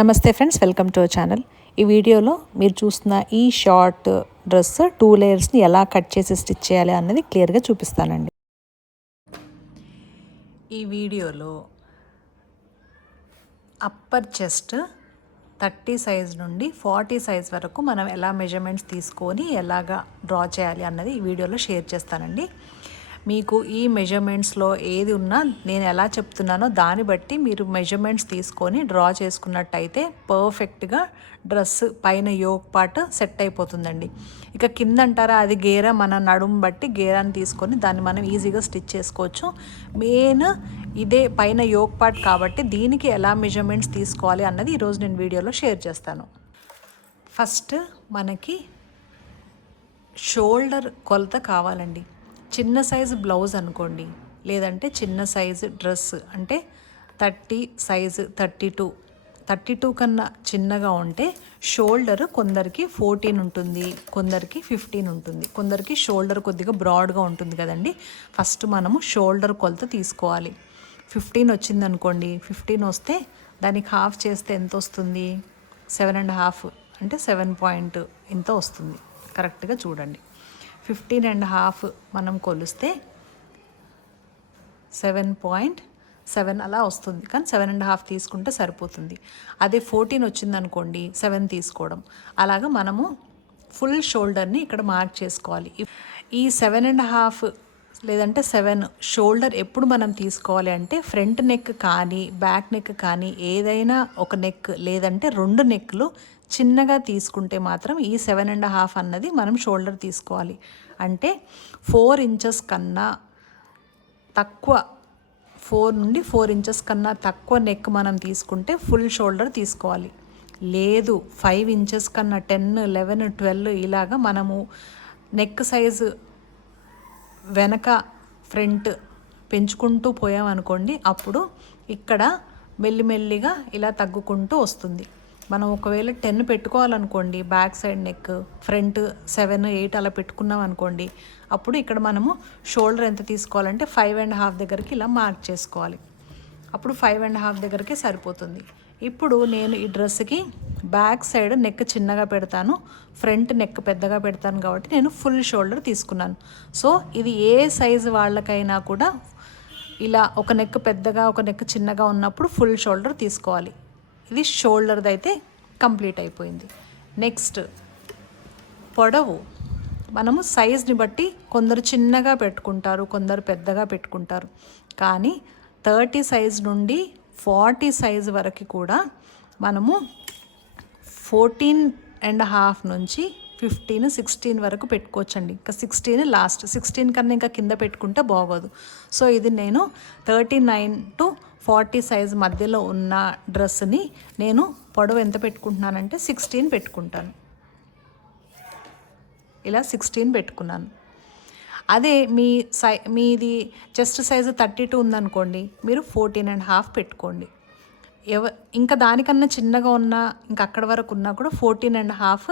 నమస్తే friends welcome to our channel. ఈ వీడియోలో మీరు చూస్తున్న ఈ షార్ట్ డ్రెస్ టూ లేయర్స్ని ఎలా కట్ చేసి స్టిచ్ చేయాలి అన్నది క్లియర్గా చూపిస్తానండి. ఈ వీడియోలో అప్పర్ చెస్ట్ థర్టీ సైజ్ నుండి ఫార్టీ సైజ్ వరకు మనం ఎలా మెజర్మెంట్స్ తీసుకొని ఎలాగా డ్రా చేయాలి అన్నది ఈ వీడియోలో షేర్ చేస్తానండి. మీకు ఈ మెజర్మెంట్స్లో ఏది ఉన్నా నేను ఎలా చెప్తున్నానో దాన్ని బట్టి మీరు మెజర్మెంట్స్ తీసుకొని డ్రా చేసుకున్నట్టయితే పర్ఫెక్ట్గా డ్రెస్ పైన యోగ్ పార్ట్ సెట్ అయిపోతుందండి. ఇక కింద అంటారా అది గేర మన నడుము బట్టి గేరాన్ని తీసుకొని దాన్ని మనం ఈజీగా స్టిచ్ చేసుకోవచ్చు. మెయిన్ ఇదే పైన యోగ్ పార్ట్ కాబట్టి దీనికి ఎలా మెజర్మెంట్స్ తీసుకోవాలి అన్నది ఈరోజు నేను వీడియోలో షేర్ చేస్తాను. ఫస్ట్ మనకి షోల్డర్ కొలత కావాలండి. చిన్న సైజు బ్లౌజ్ అనుకోండి లేదంటే చిన్న సైజు డ్రెస్ అంటే thirty size thirty two. Thirty two కన్నా చిన్నగా ఉంటే షోల్డర్ కొందరికి ఫోర్టీన్ ఉంటుంది కొందరికి ఫిఫ్టీన్ ఉంటుంది. కొందరికి షోల్డర్ కొద్దిగా బ్రాడ్గా ఉంటుంది కదండి. ఫస్ట్ మనము షోల్డర్ కొలత తీసుకోవాలి. ఫిఫ్టీన్ వచ్చింది అనుకోండి ఫిఫ్టీన్ వస్తే దానికి హాఫ్ చేస్తే ఎంత వస్తుంది? సెవెన్ అండ్ హాఫ్ అంటే సెవెన్ పాయింట్ ఇంత వస్తుంది. కరెక్ట్గా చూడండి. ఫిఫ్టీన్ అండ్ హాఫ్ మనం కొలిస్తే సెవెన్ పాయింట్ సెవెన్ అలా వస్తుంది. కానీ సెవెన్ అండ్ హాఫ్ తీసుకుంటే సరిపోతుంది. అదే ఫోర్టీన్ వచ్చిందనుకోండి సెవెన్ తీసుకోవడం. అలాగా మనము ఫుల్ షోల్డర్ని ఇక్కడ మార్క్ చేసుకోవాలి. ఈ సెవెన్ అండ్ హాఫ్ లేదంటే సెవెన్ షోల్డర్ ఎప్పుడు మనం తీసుకోవాలి అంటే ఫ్రంట్ నెక్ కానీ బ్యాక్ నెక్ కానీ ఏదైనా ఒక నెక్ లేదంటే రెండు నెక్లు చిన్నగా తీసుకుంటే మాత్రం ఈ సెవెన్ అండ్ హాఫ్ అన్నది మనం షోల్డర్ తీసుకోవాలి. అంటే ఫోర్ ఇంచెస్ కన్నా తక్కువ ఫోర్ నుండి ఫోర్ ఇంచెస్ కన్నా తక్కువ నెక్ మనం తీసుకుంటే ఫుల్ షోల్డర్ తీసుకోవాలి. లేదు ఫైవ్ ఇంచెస్ కన్నా టెన్ లెవెన్ ట్వెల్వ్ ఇలాగా మనము నెక్ సైజు వెనక ఫ్రంట్ పెంచుకుంటూ పోయామనుకోండి అప్పుడు ఇక్కడ మెల్లిమెల్లిగా ఇలా తగ్గుకుంటూ వస్తుంది. మనం ఒకవేళ ten పెట్టుకోవాలనుకోండి back side neck front seven eight అలా పెట్టుకున్నాం అనుకోండి అప్పుడు ఇక్కడ మనము షోల్డర్ ఎంత తీసుకోవాలంటే ఫైవ్ అండ్ హాఫ్ దగ్గరికి ఇలా మార్క్ చేసుకోవాలి. అప్పుడు ఫైవ్ అండ్ హాఫ్ దగ్గరికి సరిపోతుంది. ఇప్పుడు నేను ఈ డ్రెస్కి బ్యాక్ సైడ్ నెక్ చిన్నగా పెడతాను ఫ్రంట్ నెక్ పెద్దగా పెడతాను కాబట్టి నేను ఫుల్ షోల్డర్ తీసుకున్నాను. సో ఇది ఏ సైజు వాళ్ళకైనా కూడా ఇలా ఒక నెక్ పెద్దగా ఒక నెక్ చిన్నగా ఉన్నప్పుడు ఫుల్ షోల్డర్ తీసుకోవాలి. ఇది షోల్డర్ది అయితే కంప్లీట్ అయిపోయింది. నెక్స్ట్ పొడవు. మనము సైజ్ని బట్టి కొందరు చిన్నగా పెట్టుకుంటారు కొందరు పెద్దగా పెట్టుకుంటారు. కానీ థర్టీ సైజ్ నుండి ఫార్టీ సైజ్ వరకు కూడా మనము ఫోర్టీన్ అండ్ హాఫ్ నుంచి ఫిఫ్టీన్ సిక్స్టీన్ వరకు పెట్టుకోవచ్చండి. ఇంకా సిక్స్టీన్ లాస్ట్ సిక్స్టీన్ కన్నా ఇంకా కింద పెట్టుకుంటే బాగోదు. సో ఇది నేను thirty nine to forty size మధ్యలో ఉన్న డ్రెస్ని నేను పొడవు ఎంత పెట్టుకుంటున్నానంటే సిక్స్టీన్ పెట్టుకుంటాను. ఇలా సిక్స్టీన్ పెట్టుకున్నాను. అదే మీ సై మీది చెస్ట్ సైజు థర్టీ టూ ఉందనుకోండి మీరు ఫోర్టీన్ అండ్ హాఫ్ పెట్టుకోండి. ఎవ ఇంకా దానికన్నా చిన్నగా ఉన్నా ఇంకా అక్కడ వరకు ఉన్నా కూడా ఫోర్టీన్ అండ్ హాఫ్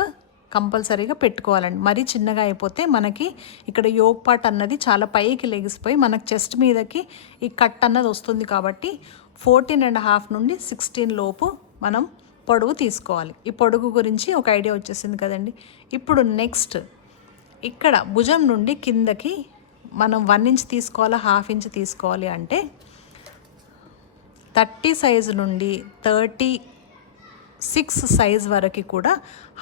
కంపల్సరీగా పెట్టుకోవాలండి. మరీ చిన్నగా అయిపోతే మనకి ఇక్కడ యోగ్ పార్ట్ అన్నది చాలా పైకి లెగిసిపోయి మనకు చెస్ట్ మీదకి ఈ కట్ అన్నది వస్తుంది కాబట్టి ఫోర్టీన్ అండ్ హాఫ్ నుండి సిక్స్టీన్ లోపు మనం పొడవు తీసుకోవాలి. ఈ పొడుగు గురించి ఒక ఐడియా వచ్చేసింది కదండి. ఇప్పుడు నెక్స్ట్ ఇక్కడ భుజం నుండి కిందకి మనం వన్ ఇంచ్ తీసుకోవాలా హాఫ్ ఇంచ్ తీసుకోవాలి అంటే థర్టీ సైజు నుండి థర్టీ సిక్స్ సైజ్ వరకు కూడా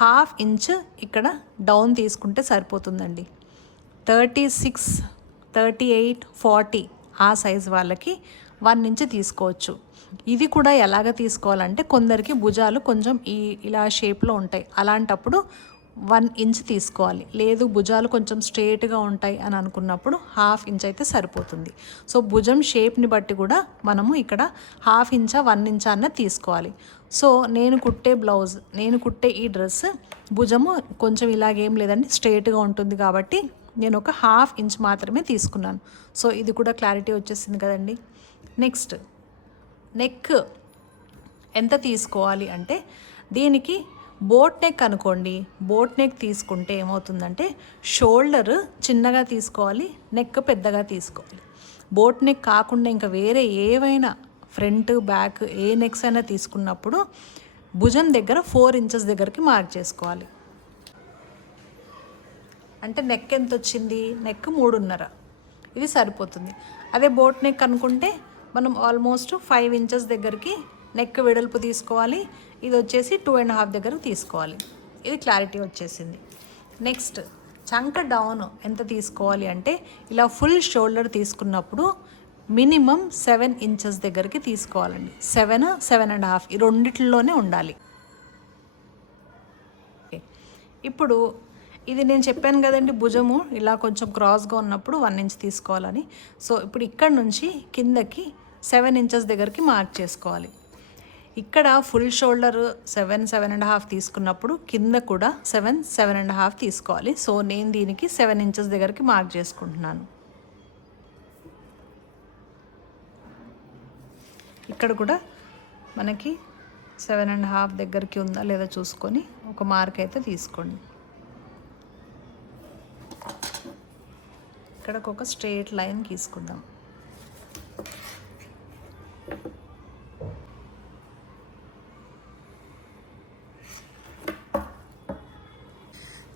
హాఫ్ ఇంచ్ ఇక్కడ డౌన్ తీసుకుంటే సరిపోతుందండి. Thirty six thirty eight forty ఆ సైజ్ వాళ్ళకి వన్ ఇంచ్ తీసుకోవచ్చు. ఇది కూడా ఎలాగ తీసుకోవాలంటే కొందరికి భుజాలు కొంచెం ఈ ఇలా షేప్లో ఉంటాయి. అలాంటప్పుడు వన్ ఇంచ్ తీసుకోవాలి. లేదు భుజాలు కొంచెం స్ట్రేట్గా ఉంటాయి అని అనుకున్నప్పుడు హాఫ్ ఇంచ్ అయితే సరిపోతుంది. సో భుజం షేప్ని బట్టి కూడా మనము ఇక్కడ హాఫ్ ఇంచా వన్ ఇంచా అన్న తీసుకోవాలి. సో నేను కుట్టే బ్లౌజ్ నేను కుట్టే ఈ డ్రెస్ భుజము కొంచెం ఇలాగేం లేదండి స్ట్రేట్గా ఉంటుంది కాబట్టి నేను ఒక హాఫ్ ఇంచ్ మాత్రమే తీసుకున్నాను. సో ఇది కూడా క్లారిటీ వచ్చేసింది కదండి. నెక్స్ట్ నెక్ ఎంత తీసుకోవాలి అంటే దీనికి బోట్ నెక్ అనుకోండి బోట్ నెక్ తీసుకుంటే ఏమవుతుందంటే షోల్డర్ చిన్నగా తీసుకోవాలి నెక్ పెద్దగా తీసుకోవాలి. బోట్ నెక్ కాకుండా ఇంకా వేరే ఏవైనా ఫ్రంట్ బ్యాక్ ఏ నెక్స్ అయినా తీసుకున్నప్పుడు భుజం దగ్గర ఫోర్ ఇంచెస్ దగ్గరికి మార్క్ చేసుకోవాలి. అంటే నెక్ ఎంత వచ్చింది? నెక్ మూడున్నర. ఇది సరిపోతుంది. అదే బోట్ నెక్ అనుకుంటే మనం ఆల్మోస్ట్ ఫైవ్ ఇంచెస్ దగ్గరికి నెక్ వెడల్పు తీసుకోవాలి. ఇది వచ్చేసి టూ అండ్ హాఫ్ దగ్గర తీసుకోవాలి. ఇది క్లారిటీ వచ్చేసింది. నెక్స్ట్ చంక డౌన్ ఎంత తీసుకోవాలి అంటే ఇలా ఫుల్ షోల్డర్ తీసుకున్నప్పుడు మినిమం సెవెన్ ఇంచెస్ దగ్గరికి తీసుకోవాలండి. సెవెన్ సెవెన్ అండ్ హాఫ్ ఈ రెండిట్లోనే ఉండాలి. ఇప్పుడు ఇది నేను చెప్పాను కదండి భుజము ఇలా కొంచెం క్రాస్గా ఉన్నప్పుడు వన్ ఇంచ్ తీసుకోవాలని. సో ఇప్పుడు ఇక్కడ నుంచి కిందకి సెవెన్ ఇంచెస్ దగ్గరికి మార్క్ చేసుకోవాలి. ఇక్కడ full shoulder seven seven and half తీసుకున్నప్పుడు కింద కూడా సెవెన్ సెవెన్ అండ్ హాఫ్ తీసుకోవాలి. సో నేను దీనికి సెవెన్ ఇంచెస్ దగ్గరికి మార్క్ చేసుకుంటున్నాను. ఇక్కడ కూడా మనకి సెవెన్ అండ్ హాఫ్ దగ్గరికి ఉందా లేదా చూసుకొని ఒక మార్క్ అయితే తీసుకోండి. ఇక్కడ ఒక స్ట్రేట్ లైన్ గీసుకుందాం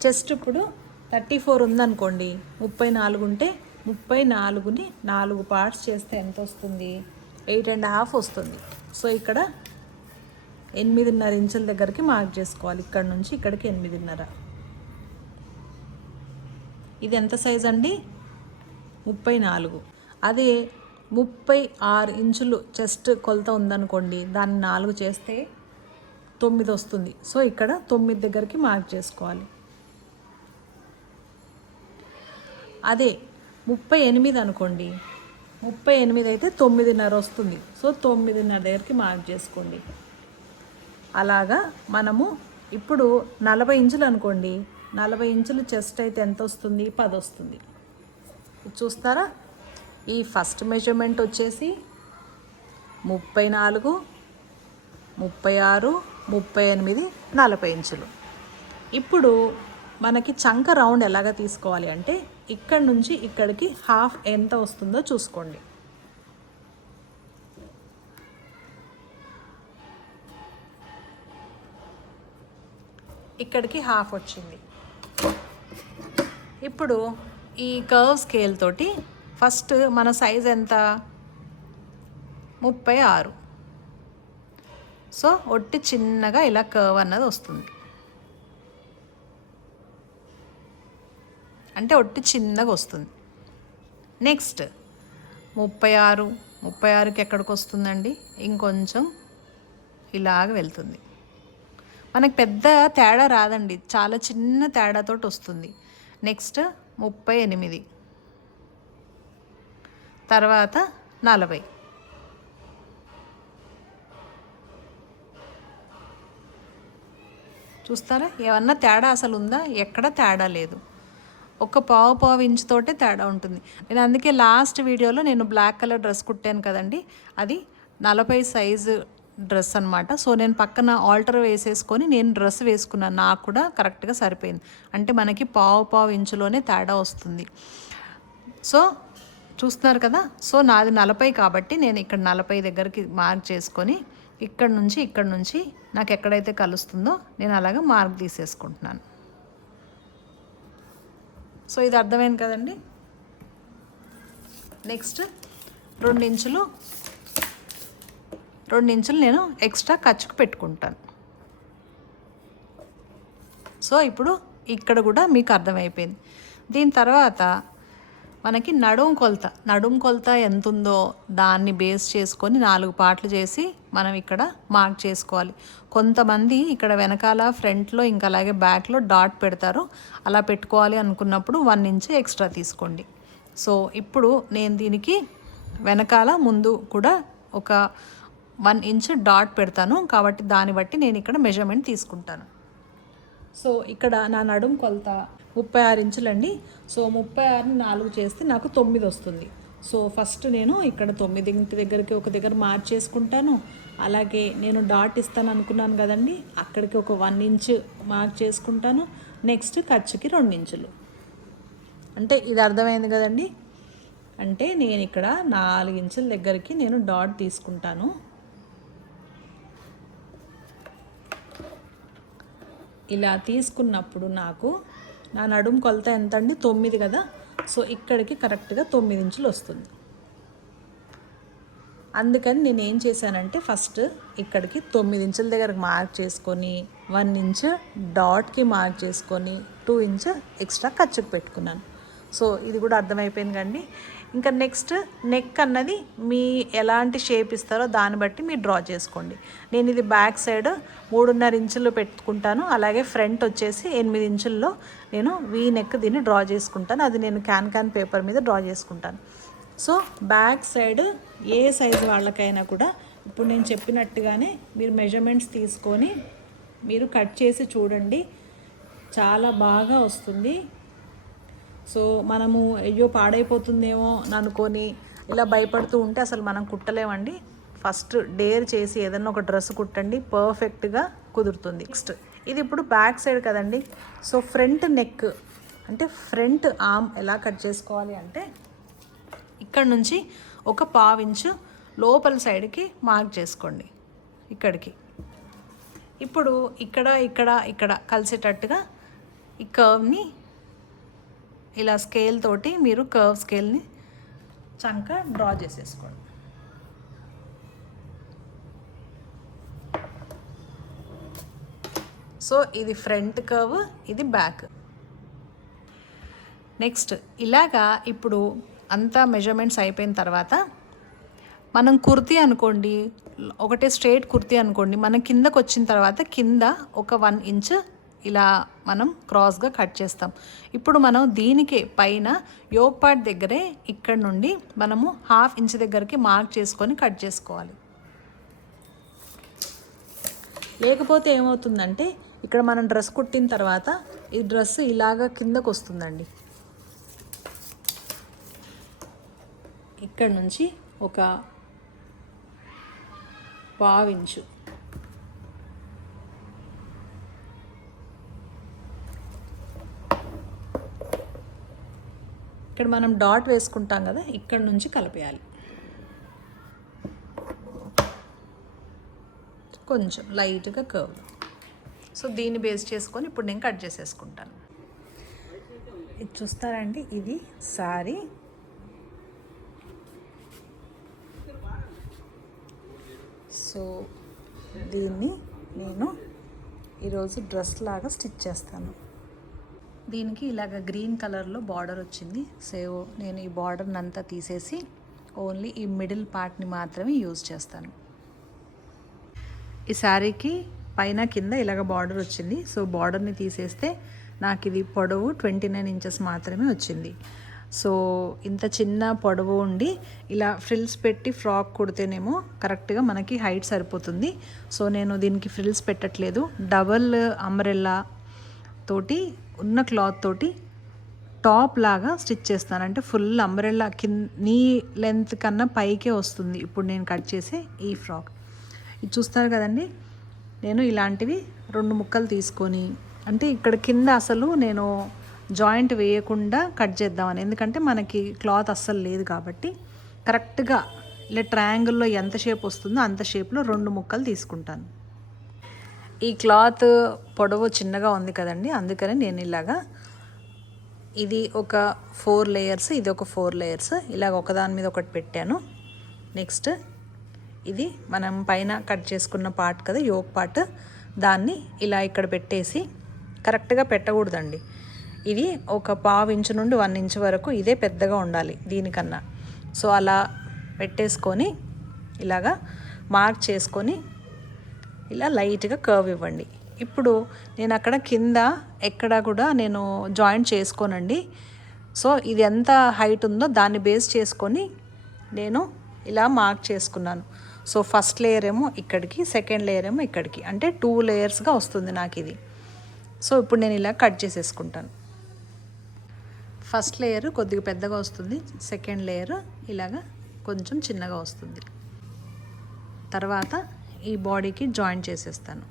చెస్ట్ ఇప్పుడు థర్టీ ఫోర్ ఉందనుకోండి ముప్పై నాలుగు ఉంటే ముప్పై నాలుగుని నాలుగు పార్ట్స్ చేస్తే ఎంత వస్తుంది ఎయిట్ అండ్ హాఫ్ వస్తుంది. సో ఇక్కడ ఎనిమిదిన్నర ఇంచుల దగ్గరికి మార్క్ చేసుకోవాలి. ఇక్కడ నుంచి ఇక్కడికి ఎనిమిదిన్నర. ఇది ఎంత సైజ్ అండి? ముప్పై నాలుగు. అదే ముప్పై ఆరు ఇంచులు చెస్ట్ కొలత ఉందనుకోండి దాన్ని నాలుగు చేస్తే తొమ్మిది వస్తుంది. సో ఇక్కడ తొమ్మిది దగ్గరికి మార్క్ చేసుకోవాలి. అదే ముప్పై ఎనిమిది అనుకోండి. ముప్పై ఎనిమిది అయితే తొమ్మిదిన్నర వస్తుంది. సో తొమ్మిదిన్నర దగ్గరికి మార్క్ చేసుకోండి. అలాగా మనము ఇప్పుడు నలభై ఇంచులు అనుకోండి. నలభై ఇంచులు చెస్ట్ అయితే ఎంత వస్తుంది? పది వస్తుంది. చూస్తారా? ఈ ఫస్ట్ మెజర్మెంట్ వచ్చేసి ముప్పై నాలుగు ముప్పై ఆరు ముప్పై ఎనిమిది నలభై ఇంచులు. ఇప్పుడు మనకి చంక రౌండ్ ఎలాగ తీసుకోవాలి అంటే ఇక్కడ నుంచి ఇక్కడికి హాఫ్ ఎంత వస్తుందో చూసుకోండి. ఇక్కడికి హాఫ్ వచ్చింది. ఇప్పుడు ఈ కర్వ్ స్కేల్ తోటి ఫస్ట్ మన సైజ్ ఎంత? ముప్పై ఆరు. సో ఒట్టి చిన్నగా ఇలా కర్వ్ అన్నది వస్తుంది. అంటే ఒట్టి చిన్నగా వస్తుంది. నెక్స్ట్ ముప్పై ఆరు ముప్పై ఆరుకి ఎక్కడికి వస్తుందండి? ఇంకొంచెం ఇలాగ వెళ్తుంది. మనకు పెద్ద తేడా రాదండి. చాలా చిన్న తేడాతోటి వస్తుంది. నెక్స్ట్ ముప్పై ఎనిమిది. తర్వాత నలభై. చూస్తారా? ఏమన్నా తేడా అసలు ఉందా ఎక్కడ తేడా లేదు. ఒక పావు పావు ఇంచుతోటే తేడా ఉంటుంది. నేను అందుకే లాస్ట్ వీడియోలో నేను బ్లాక్ కలర్ డ్రెస్ కుట్టాను కదండి. అది నలభై సైజు డ్రెస్ అనమాట సో నేను పక్కన ఆల్టర్ వేసేసుకొని నేను డ్రెస్ వేసుకున్నాను. నాకు కూడా కరెక్ట్గా సరిపోయింది. అంటే మనకి పావు పావు ఇంచులోనే తేడా వస్తుంది. సో చూస్తున్నారు కదా? సో నాది నలభై కాబట్టి నేను ఇక్కడ నలభై దగ్గరికి మార్క్ చేసుకొని ఇక్కడ నుంచి ఇక్కడ నుంచి నాకు ఎక్కడైతే కలుస్తుందో నేను అలాగ మార్క్ తీసేసుకుంటున్నాను. సో ఇది అర్థమైంది కదండి? నెక్స్ట్ రెండు ఇంచులు రెండు ఇంచులు నేను ఎక్స్ట్రా ఖర్చుకు పెట్టుకుంటాను. సో ఇప్పుడు ఇక్కడ కూడా మీకు అర్థమైపోయింది. దీని తర్వాత మనకి నడుం కొలత. నడుం కొలత ఎంత ఉందో దాన్ని బేస్ చేసుకొని నాలుగు పాటలు చేసి మనం ఇక్కడ మార్క్ చేసుకోవాలి. కొంతమంది ఇక్కడ వెనకాల ఫ్రంట్లో ఇంకా అలాగే బ్యాక్లో డాట్ పెడతారు. అలా పెట్టుకోవాలి అనుకున్నప్పుడు వన్ ఇంచ్ ఎక్స్ట్రా తీసుకోండి. సో ఇప్పుడు నేను దీనికి వెనకాల ముందు కూడా ఒక వన్ ఇంచ్ డాట్ పెడతాను. కాబట్టి దాన్ని బట్టి నేను ఇక్కడ మెజర్మెంట్ తీసుకుంటాను. సో ఇక్కడ నా నడుం కొలత ముప్పై ఆరు ఇంచులండి. సో ముప్పై ఆరుని నాలుగు చేస్తే నాకు తొమ్మిది వస్తుంది. సో ఫస్ట్ నేను ఇక్కడ తొమ్మిది ఇంటి దగ్గరికి ఒక దగ్గర మార్చేసుకుంటాను. అలాగే నేను డాట్ ఇస్తాను అనుకున్నాను కదండి. అక్కడికి ఒక వన్ ఇంచ్ మార్క్ చేసుకుంటాను. నెక్స్ట్ ఖర్చుకి రెండు ఇంచులు. అంటే ఇది అర్థమైంది కదండి. అంటే నేను ఇక్కడ నాలుగు ఇంచుల దగ్గరికి నేను డాట్ తీసుకుంటాను. ఇలా తీసుకున్నప్పుడు నాకు నా నడుము కొలత ఎంత అండి తొమ్మిది కదా. సో ఇక్కడికి కరెక్ట్గా తొమ్మిది ఇంచులు వస్తుంది. అందుకని నేను ఏం చేశానంటే ఫస్ట్ ఇక్కడికి తొమ్మిది ఇంచుల దగ్గరకు మార్క్ చేసుకొని వన్ ఇంచ్ డాట్కి మార్క్ చేసుకొని టూ ఇంచ్ ఎక్స్ట్రా ఖర్చుకు పెట్టుకున్నాను. సో ఇది కూడా అర్థమైపోయింది కండి. ఇంకా నెక్స్ట్ నెక్ అన్నది మీ ఎలాంటి షేప్ ఇస్తారో దాన్ని బట్టి మీరు డ్రా చేసుకోండి. నేను ఇది బ్యాక్ సైడ్ మూడున్నర ఇంచులు పెట్టుకుంటాను. అలాగే ఫ్రంట్ వచ్చేసి ఎనిమిది ఇంచుల్లో నేను వీ నెక్ దీన్ని డ్రా చేసుకుంటాను. అది నేను క్యాన్ క్యాన్ పేపర్ మీద డ్రా చేసుకుంటాను. సో బ్యాక్ సైడ్ ఏ సైజు వాళ్ళకైనా కూడా ఇప్పుడు నేను చెప్పినట్టుగానే మీరు మెజర్మెంట్స్ తీసుకొని మీరు కట్ చేసి చూడండి. చాలా బాగా వస్తుంది. సో మనము అయ్యో పాడైపోతుందేమో అని అనుకొని ఇలా భయపడుతూ ఉంటే అసలు మనం కుట్టలేమండి. ఫస్ట్ డేర్ చేసి ఏదన్నా ఒక డ్రెస్ కుట్టండి పర్ఫెక్ట్గా కుదురుతుంది. నెక్స్ట్ ఇది ఇప్పుడు బ్యాక్ సైడ్ కదండి. సో ఫ్రంట్ నెక్ అంటే ఫ్రంట్ ఆర్మ్ ఎలా కట్ చేసుకోవాలి అంటే ఇక్కడ నుంచి ఒక పావించు లోపల సైడ్కి మార్క్ చేసుకోండి. ఇక్కడికి. ఇప్పుడు ఇక్కడ ఇక్కడ ఇక్కడ కలిసేటట్టుగా ఈ కర్వ్ని ఇలా స్కేల్ తోటి మీరు కర్వ్ స్కేల్ని చంక డ్రా చేసేసుకోండి. సో ఇది ఫ్రంట్ కర్వ్ ఇది బ్యాక్ నెక్స్ట్ ఇలాగా ఇప్పుడు అంతా మెజర్మెంట్స్ అయిపోయిన తర్వాత మనం కుర్తీ అనుకోండి ఒకటే స్ట్రైట్ కుర్తీ అనుకోండి మనం కిందకు వచ్చిన తర్వాత కింద ఒక వన్ ఇంచ్ ఇలా మనం క్రాస్గా కట్ చేస్తాం. ఇప్పుడు మనం దీనికే పైన యోగ్ పార్ట్ దగ్గరే ఇక్కడ నుండి మనము హాఫ్ ఇంచ్ దగ్గరికి మార్క్ చేసుకొని కట్ చేసుకోవాలి. లేకపోతే ఏమవుతుందంటే ఇక్కడ మనం డ్రెస్ కుట్టిన తర్వాత ఈ డ్రెస్ ఇలాగా కిందకు వస్తుందండి. ఇక్కడ నుంచి ఒక పావించు ఇక్కడ మనం డాట్ వేసుకుంటాం కదా ఇక్కడ నుంచి కలిపేయాలి. కొంచెం లైట్గా కర్వ్. సో దీన్ని బేస్ చేసుకొని ఇప్పుడు నేను కట్ చేసేసుకుంటాను. ఇది చూస్తారండి ఇది సారీ. సో దీన్ని నేను ఈరోజు డ్రెస్ లాగా స్టిచ్ చేస్తాను. దీనికి ఇలాగ గ్రీన్ కలర్లో బార్డర్ వచ్చింది. సో నేను ఈ బార్డర్ని అంతా తీసేసి ఓన్లీ ఈ మిడిల్ పార్ట్ని మాత్రమే యూజ్ చేస్తాను. ఈ శారీకి పైన కింద ఇలాగ బార్డర్ వచ్చింది. సో బార్డర్ని తీసేస్తే నాకు ఇది పొడవు ట్వంటీ నైన్ ఇంచెస్ మాత్రమే వచ్చింది. సో ఇంత చిన్న పొడవు ఉండి ఇలా ఫ్రిల్స్ పెట్టి ఫ్రాక్ కుడితేనేమో కరెక్ట్గా మనకి హైట్ సరిపోతుంది. సో నేను దీనికి ఫ్రిల్స్ పెట్టట్లేదు. డబల్ అంబ్రెల్లా తోటి ఉన్న క్లాత్ తోటి టాప్ లాగా స్టిచ్ చేస్తాను. అంటే ఫుల్ అంబ్రెల్లా కింద నీ లెంత్ కన్నా పైకే వస్తుంది. ఇప్పుడు నేను కట్ చేసే ఈ ఫ్రాక్. ఇది చూస్తారు కదండి? నేను ఇలాంటివి రెండు ముక్కలు తీసుకొని అంటే ఇక్కడ కింద అసలు నేను జాయింట్ వేయకుండా కట్ చేద్దామని. ఎందుకంటే మనకి క్లాత్ అస్సలు లేదు కాబట్టి కరెక్ట్గా ఇలా ట్రయాంగిల్లో ఎంత షేప్ వస్తుందో అంత షేప్లో రెండు ముక్కలు తీసుకుంటాను. ఈ క్లాత్ పొడవు చిన్నగా ఉంది కదండి అందుకని నేను ఇలాగా ఇది ఒక ఫోర్ లేయర్స్ ఇది ఒక ఫోర్ లేయర్స్ ఇలాగ ఒకదాని మీద ఒకటి పెట్టాను. నెక్స్ట్ ఇది మనం పైన కట్ చేసుకున్న పార్ట్ కదా యోక్ పార్ట్ దాన్ని ఇలా ఇక్కడ పెట్టేసి కరెక్ట్గా పెట్టకూడదండి. ఇది ఒక పావు ఇంచు నుండి వన్ ఇంచు వరకు ఇదే పెద్దగా ఉండాలి దీనికన్నా. సో అలా పెట్టేసుకొని ఇలాగా మార్క్ చేసుకొని ఇలా లైట్గా కర్వ్ ఇవ్వండి. ఇప్పుడు నేను అక్కడ కింద ఎక్కడ కూడా నేను జాయింట్ చేసుకోనండి. సో ఇది ఎంత హైట్ ఉందో దాన్ని బేస్ చేసుకొని నేను ఇలా మార్క్ చేసుకున్నాను. సో ఫస్ట్ లేయర్ ఏమో ఇక్కడికి సెకండ్ లేయర్ ఏమో ఇక్కడికి. అంటే టూ లేయర్స్గా వస్తుంది నాకు ఇది సో ఇప్పుడు నేను ఇలా కట్ చేసేసుకుంటాను. ఫస్ట్ లేయర్ కొద్దిగా పెద్దగా వస్తుంది సెకండ్ లేయర్ ఇలాగా కొంచెం చిన్నగా వస్తుంది. తర్వాత ఈ బాడీకి జాయిన్ చేసేస్తాను.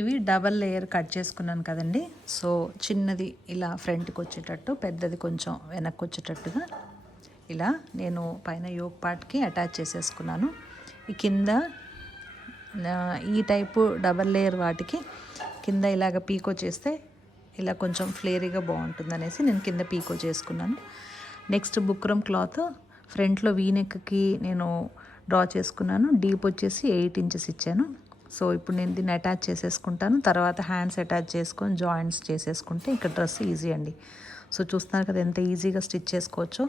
ఇవి డబల్ లేయర్ కట్ చేసుకున్నాను కదండి. సో చిన్నది ఇలా ఫ్రంట్కి వచ్చేటట్టు పెద్దది కొంచెం వెనక్కి వచ్చేటట్టుగా ఇలా నేను పైన యోగ్ పార్ట్కి అటాచ్ చేసేసుకున్నాను. ఈ కింద ఈ టైపు డబల్ లేయర్ వాటికి కింద ఇలాగ పీకో చేస్తే ఇలా కొంచెం ఫ్లేరీగా బాగుంటుంది అనేసి నేను కింద పీకో చేసుకున్నాను. నెక్స్ట్ బుక్రమ్ క్లాత్ ఫ్రంట్లో వీనెక్కి నేను డ్రా చేసుకున్నాను. డీప్ వచ్చేసి ఎయిట్ ఇంచెస్ ఇచ్చాను. సో ఇప్పుడు నేను దీన్ని అటాచ్ చేసేసుకుంటాను. తర్వాత హ్యాండ్స్ అటాచ్ చేసుకొని జాయింట్స్ చేసేసుకుంటే ఇక్కడ డ్రెస్ ఈజీ అండి. సో చూస్తున్నారు కదా ఎంత ఈజీగా స్టిచ్ చేసుకోవచ్చో.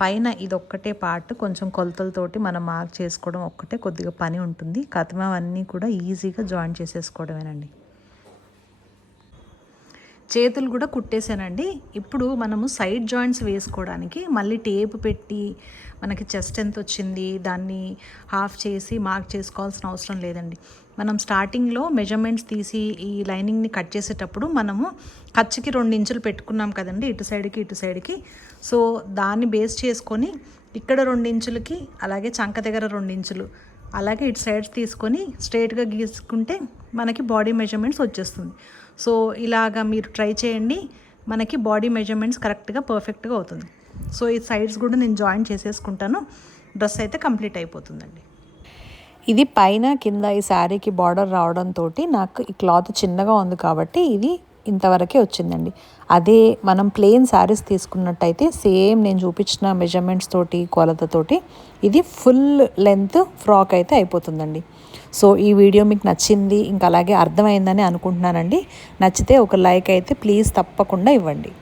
పైన ఇది ఒక్కటే పార్ట్. కొంచెం కొలతలతోటి మనం మార్క్ చేసుకోవడం ఒక్కటే కొద్దిగా పని ఉంటుంది. కథమ అవన్నీ కూడా ఈజీగా జాయిన్ చేసేసుకోవడమేనండి. చేతులు కూడా కుట్టేశానండి. ఇప్పుడు మనము సైడ్ జాయింట్స్ వేసుకోవడానికి మళ్ళీ టేప్ పెట్టి మనకి చెస్ట్ ఎంత వచ్చింది దాన్ని హాఫ్ చేసి మార్క్ చేసుకోవాల్సిన అవసరం లేదండి. మనం స్టార్టింగ్లో మెజర్మెంట్స్ తీసి ఈ లైనింగ్ని కట్ చేసేటప్పుడు మనము ఖర్చుకి రెండు ఇంచులు పెట్టుకున్నాం కదండి ఇటు సైడ్కి ఇటు సైడ్కి. సో దాన్ని బేస్ చేసుకొని ఇక్కడ రెండు ఇంచులకి అలాగే చంక దగ్గర రెండు ఇంచులు అలాగే ఇటు సైడ్స్ తీసుకొని స్ట్రేట్గా గీసుకుంటే మనకి బాడీ మెజర్మెంట్స్ వచ్చేస్తుంది. సో ఇలాగా మీరు ట్రై చేయండి. మనకి బాడీ మెజర్మెంట్స్ కరెక్ట్గా పర్ఫెక్ట్గా అవుతుంది. సో ఈ సైడ్స్ కూడా నేను జాయిన్ చేసేసుకుంటాను. డ్రెస్ అయితే కంప్లీట్ అయిపోతుందండి. ఇది పైన కింద ఈ శారీకి బార్డర్ రావడంతో నాకు ఈ క్లాత్ చిన్నగా ఉంది కాబట్టి ఇది ఇంతవరకే వచ్చిందండి. అదే మనం ప్లెయిన్ శారీస్ తీసుకున్నట్టయితే సేమ్ నేను చూపించిన మెజర్మెంట్స్ తోటి కొలతతోటి ఇది ఫుల్ లెంత్ ఫ్రాక్ అయితే అయిపోతుందండి. సో ఈ వీడియో మీకు నచ్చింది ఇంకా అలాగే అర్థమైందని అనుకుంటున్నానండి. నచ్చితే ఒక లైక్ అయితే ప్లీజ్ తప్పకుండా ఇవ్వండి.